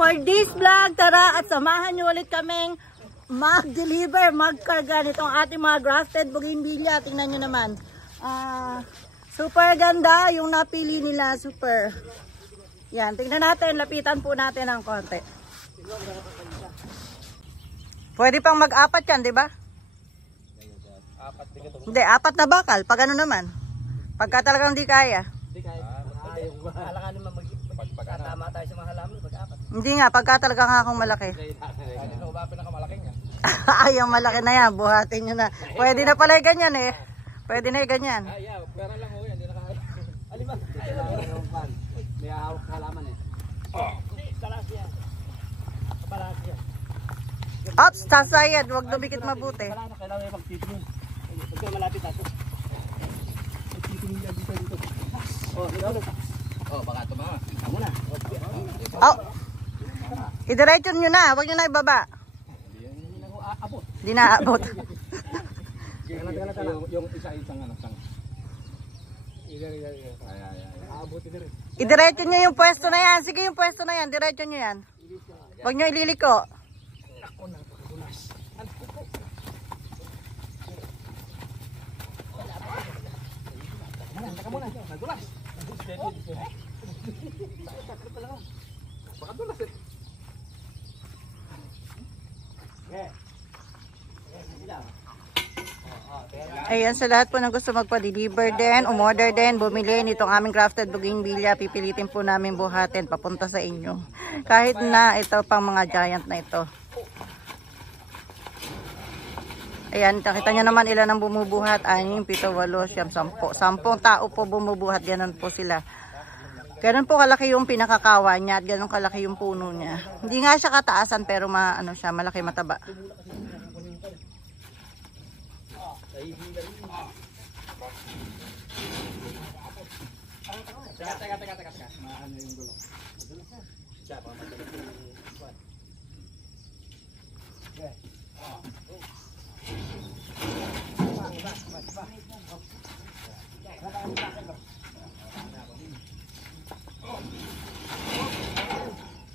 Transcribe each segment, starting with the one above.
for this vlog, tara at samahan nyo ulit kaming mag-deliver, magkarga nitong ating mga grafted bougainvillea. Tingnan nyo naman. Super ganda yung napili nila. Super. Yan, tingnan natin. Lapitan po natin ng konti. Pwede pang mag-apat yan, di ba? Hindi, apat na bakal. Pag ano naman? Pagka talagang di kaya. Hindi kaya. Yung halakanin mo pagkatama tayo sa mga halaman, pag-apat. Hindi nga, pagka talaga nga akong malaki. Ano ba pinakamalaki niya? Ay, yung malaki na yan. Buhatin nyo na. Pwede na pala yung ganyan eh. Pwede na yung ganyan. Yeah, pera lang ho yan. Hindi nakakala. Alima. May hawak na halaman eh. Hindi, talas yan. Kapalas yan. Ops, sasayad. Huwag dumikit mabuti. Kailangan yung magtitingin. Pagka malapit natin. Magtitingin yan dito. Oh, baka tumama. Tama na. Oh. Idiretso nyo na. Huwag nyo na ibaba. Hindi na aabot. Yung isa-isang ano. Idiretso nyo yung pwesto na yan. Sige, yung pwesto na yan. Diretso nyo yan. Huwag nyo ililiko. Nadulas. Baka dulas eh. Ayan, sa lahat po na gusto magpa-deliver din, umorder din, bumili nitong aming crafted bougainvillea, pipilitin po namin buhatin papunta sa inyo. Kahit na ito pang mga giant na ito. Ayan, nakita nyo naman ilan ang bumubuhat. 6, 7, 8, 10. 10 tao po bumubuhat. Ganon po sila. Ganon po kalaki yung pinakakawa niya at ganon kalaki yung puno niya. Hindi nga siya kataasan pero ano siya, malaki mataba. Teka. Maano yung gulo. Siya pa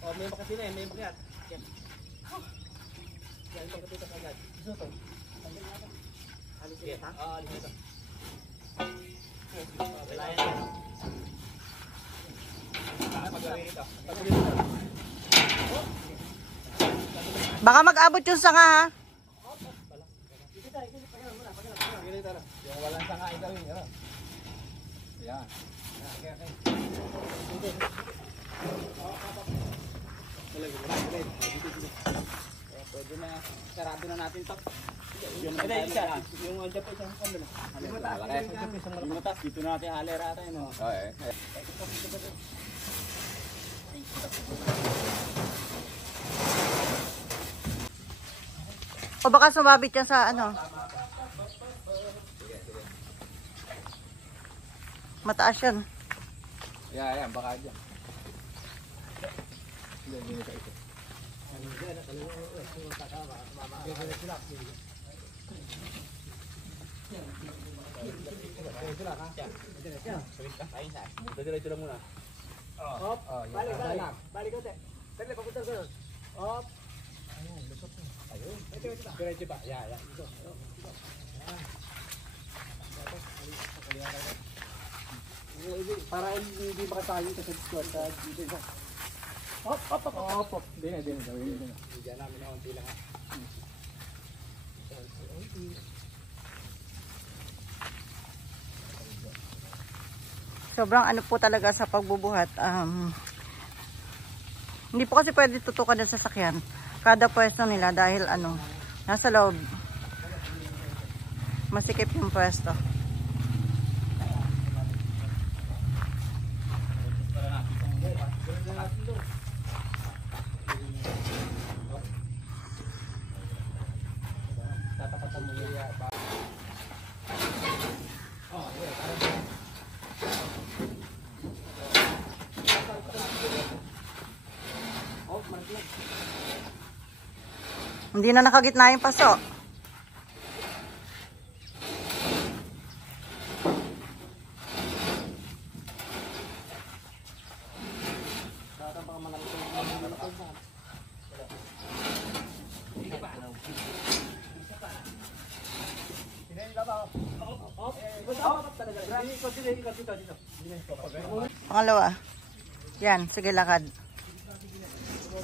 oh, may bakasi na eh, may bakit. Yan pang katutas agad. Gusto to. Alis ito. Alis ito. Baka mag-abot yung sanga ha. Yung walang sanga ito rin. Yan. Pwede na, sarado na natin ito. Yung andyan po isang kanda na. Yung matas, dito natin halera tayo. O baka sumabit yan sa ano. Mataas yan. Yan, baka dyan. Diretso lang muna. Hop, balik ko te. Dali, papunta ko. Hop. Ayun, lusot mo. Ayun. Diretso pa. Yan. Para hindi makatayo kasi dito. Hop. Din. Diyan namin na konti lang. Sobrang ano po talaga sa pagbubuhat. Hindi po kasi pwede tutukan ng sasakyan. Kada pwesto nila dahil nasa loob. Masikip yung pwesto. Hindi na nakagitna yung paso. Pangalawa. Yan, sige lakad.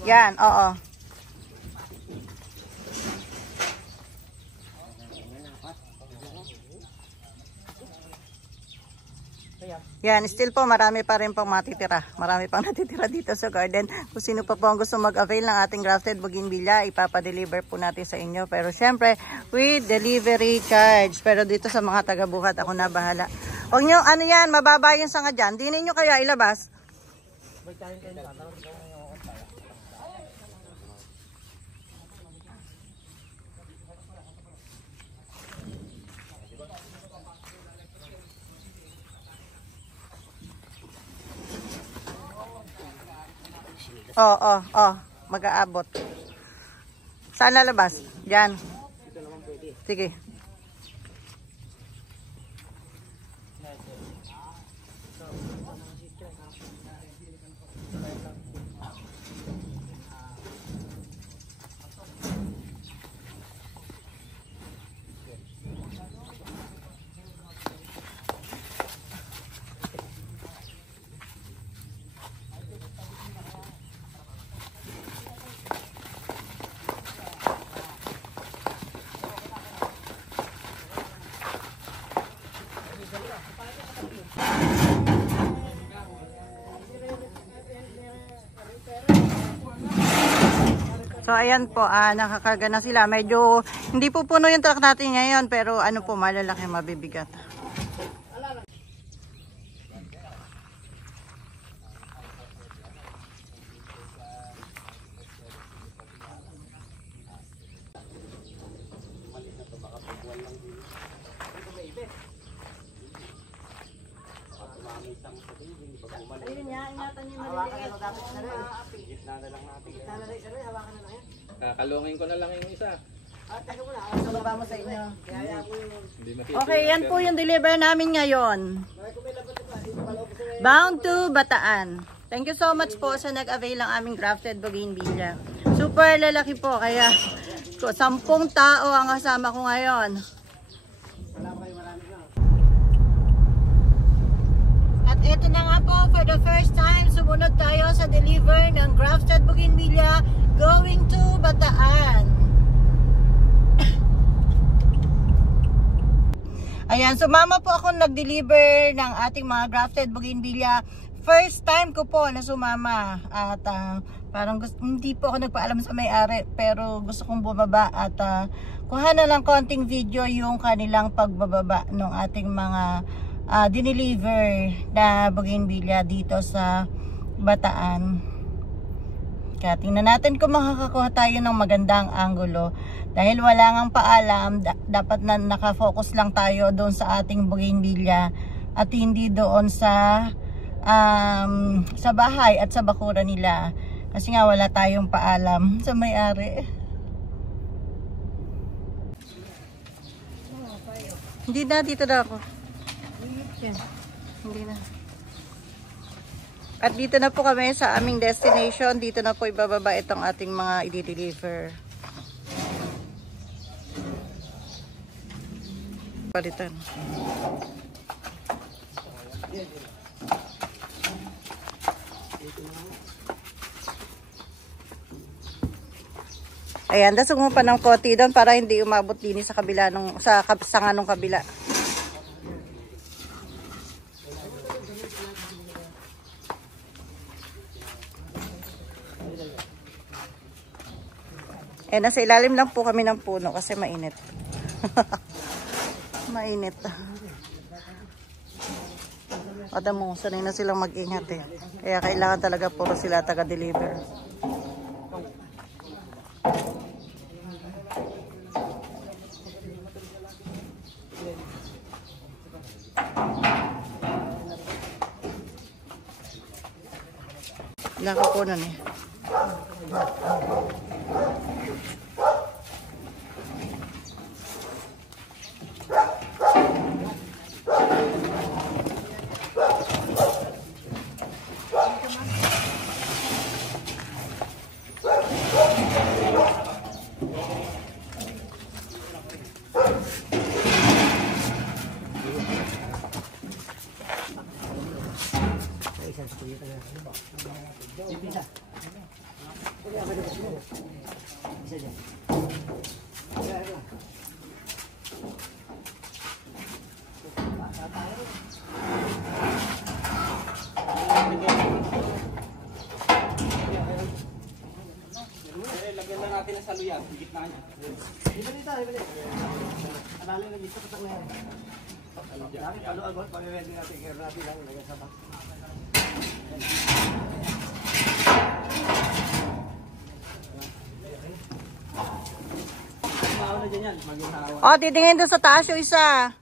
Yan, oo. Yan, still po marami pa rin pong matitira. Marami pang natitira dito sa garden. Kung sino pa po ang gusto mag-avail ng ating grafted bougainvillea, ipapadeliver po natin sa inyo. Pero syempre, with delivery charge. Pero dito sa mga taga-buhat, ako na bahala. Huwag nyo, ano yan, mababa yung sanga dyan. Di ninyo kaya ilabas? Mag-aabot. Saan lalabas? Diyan. Sige. So ayan po, nakakarga na sila. Medyo hindi po puno yung truck natin ngayon, pero ano po, malalaki, mabibigat. Kakalungin ko na lang yung isa. Okay, yan po yung deliver namin ngayon. Bound to Bataan. Thank you so much po sa nag-avail ng aming grafted bougainvillea. Super lalaki po, kaya 10 tao ang kasama ko ngayon. At ito na nga po, for the first time, sumunod tayo sa deliver ng grafted bougainvillea going to Bataan. Ayan, sumama po ako nag-deliver ng ating mga grafted bougainvillea. First time ko po na sumama. At parang hindi po ako nagpaalam sa may-ari, pero gusto kong bumaba at kuha na lang konting video yung kanilang pagbababa ng ating mga dineliver na bougainvillea dito sa Bataan. Kaya tingnan natin kung makakakuha tayo ng magandang anggulo. Dahil wala ngang paalam, dapat na nakafocus lang tayo doon sa ating bougainvillea at hindi doon sa bahay at sa bakura nila. Kasi nga wala tayong paalam sa may-ari. Hindi na, dito na ako. Hindi na. At dito na po kami sa aming destination. Dito na po ibababa itong ating mga i-deliver. Palitan. Ayan, dasog mo pa ng koti doon para hindi umabot din sa kabila sa sanga nung kabila. Eh, nasa ilalim lang po kami ng puno kasi mainit. Mainit. Ada mo, sanay na silang mag-ingat eh. Kaya kailangan talaga puro sila taga-deliver. Nakakunan eh. Lagyan na natin ang saluyan, higit na niya. Dito. Alala na dito patak na yan. Dami palo agad, pag-ready natin, care natin lang, lagyan sa box. Mauna dyan yan, mag-inawa. O, titingin doon sa taas yung isa.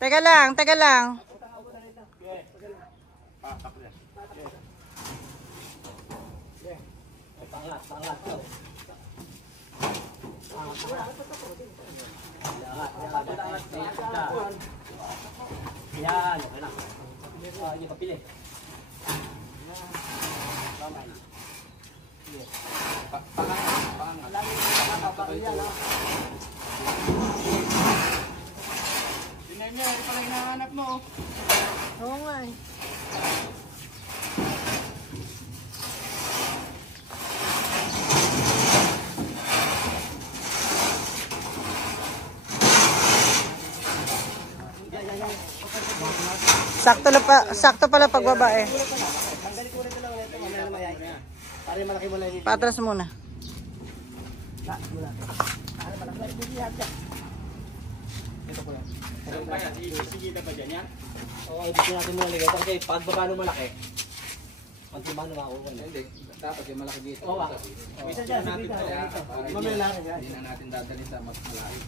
Teka lang, teka lang. Pangat. Yan, okay lang. Hindi pa pili. Tingnan niya, ito pala hinahanap mo. Oo nga eh. Sakto pala pagbaba eh. Tanggalin ko rin lang ulit. Mamaya na mayay. Para malaki mo lang dito. Patras muna. Para malaki mo dito. Ito po yan. Saan ba yan? Isigita ba dyan yan? Oo, dito natin muna ligay. Kasi pagbaba nung malaki, pagtiba nung ako. Hindi. Dapat yung malaki dito. Oo, isa dyan, natin sige ito. ka. Mamaya lang yan. Hindi na natin dadalhin sa mas malayo.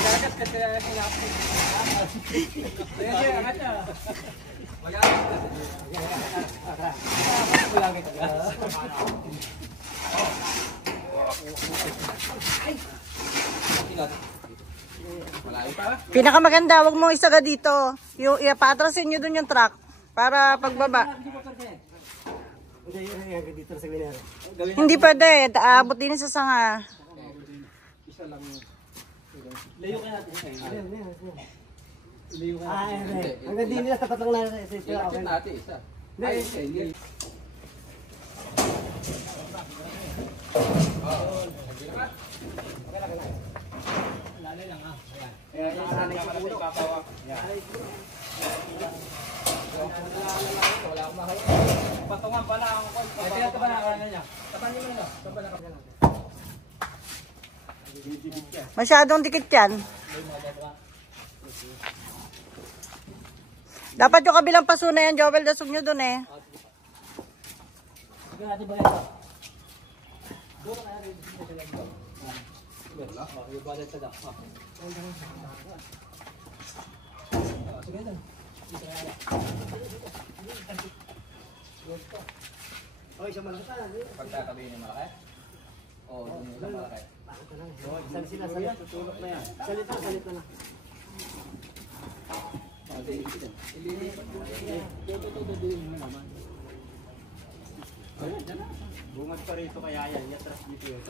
Dagat kasi hinapin. Ayan, angat na. Malayo pa. Pinakamaganda, wag mong isaga dito. Yung ipatrasin nyo dun yung truck para pagbaba. Hindi, yan, dito sa gawin natin. Hindi pwede, aabot din sa sanga. Isa lang. Layo ka natin. Layo ka natin. Hanggang din nila, tapat lang natin. Ilakit natin isa. Hindi. Lalo lang ah. Ayan, nakasanay sa puno. Wala akong mahal. Patungan pala ang kon. Ito ba na niya? Tapan niyo na. Tapan na kapila. Masyadong dikit yan. Dapat yung kabilang paso na yan, Joel, dasog nyo dun eh. Sige natin ba ito? Doon ka natin. Yung balat sa dak. Sige doon. Oh, isang malaki pa. Pagkatabihin yung malaki? Oo, yung isang malaki. Sali sila, sali. Tutulok na yan. Salit na. Bungad pa rito kaya yan. Yatras dito yun.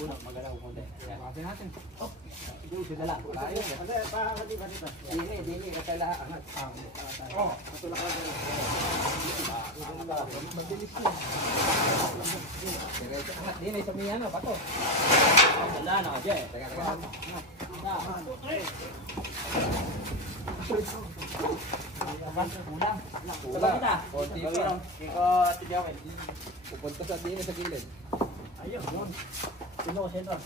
Magalaw konti. Bakit natin? Sige lang. Dili. Kasi lahat. Oh, matulak lang dyan. Mabilis yun. Angat din ay sabihan na, pato. Wala na ka dyan. Teka. Kulang. Konti pa. Pupunta sa din sa gilid. Ayun. Sino ko sentro?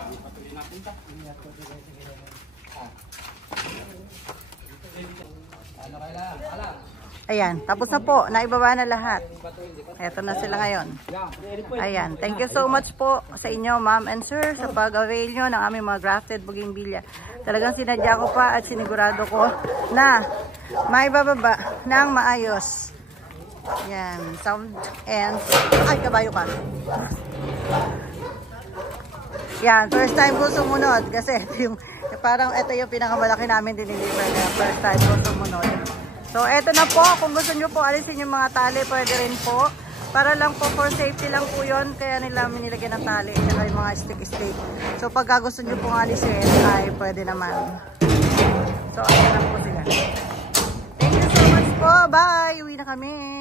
Patuloy natin ta. Ano kailangan? Alam. Ayan, tapos na po. Naibaba na lahat. Eto na sila ngayon. Ayan, thank you so much po sa inyo, ma'am and sir, sa pag-avail nyo ng aming mga grafted bougainvillea. Talagang sinadya ko pa at sinigurado ko na maibababa ng maayos. Ayan, sound and... Ay, kabayo ka. Yan, first time ko sumunod kasi ito yung, parang ito yung pinakamalaki namin diniliver na first time ko sumunod. So, eto na po. Kung gusto nyo po alisin yung mga tali, pwede rin po. Para lang po, for safety lang po yun. Kaya nila nilagyan ng tali. Saka yung mga stick-stick. So, pagka gusto nyo pong alisin, ay pwede naman. So, ayan lang po sila. Thank you so much po. Bye! Uwi na kami.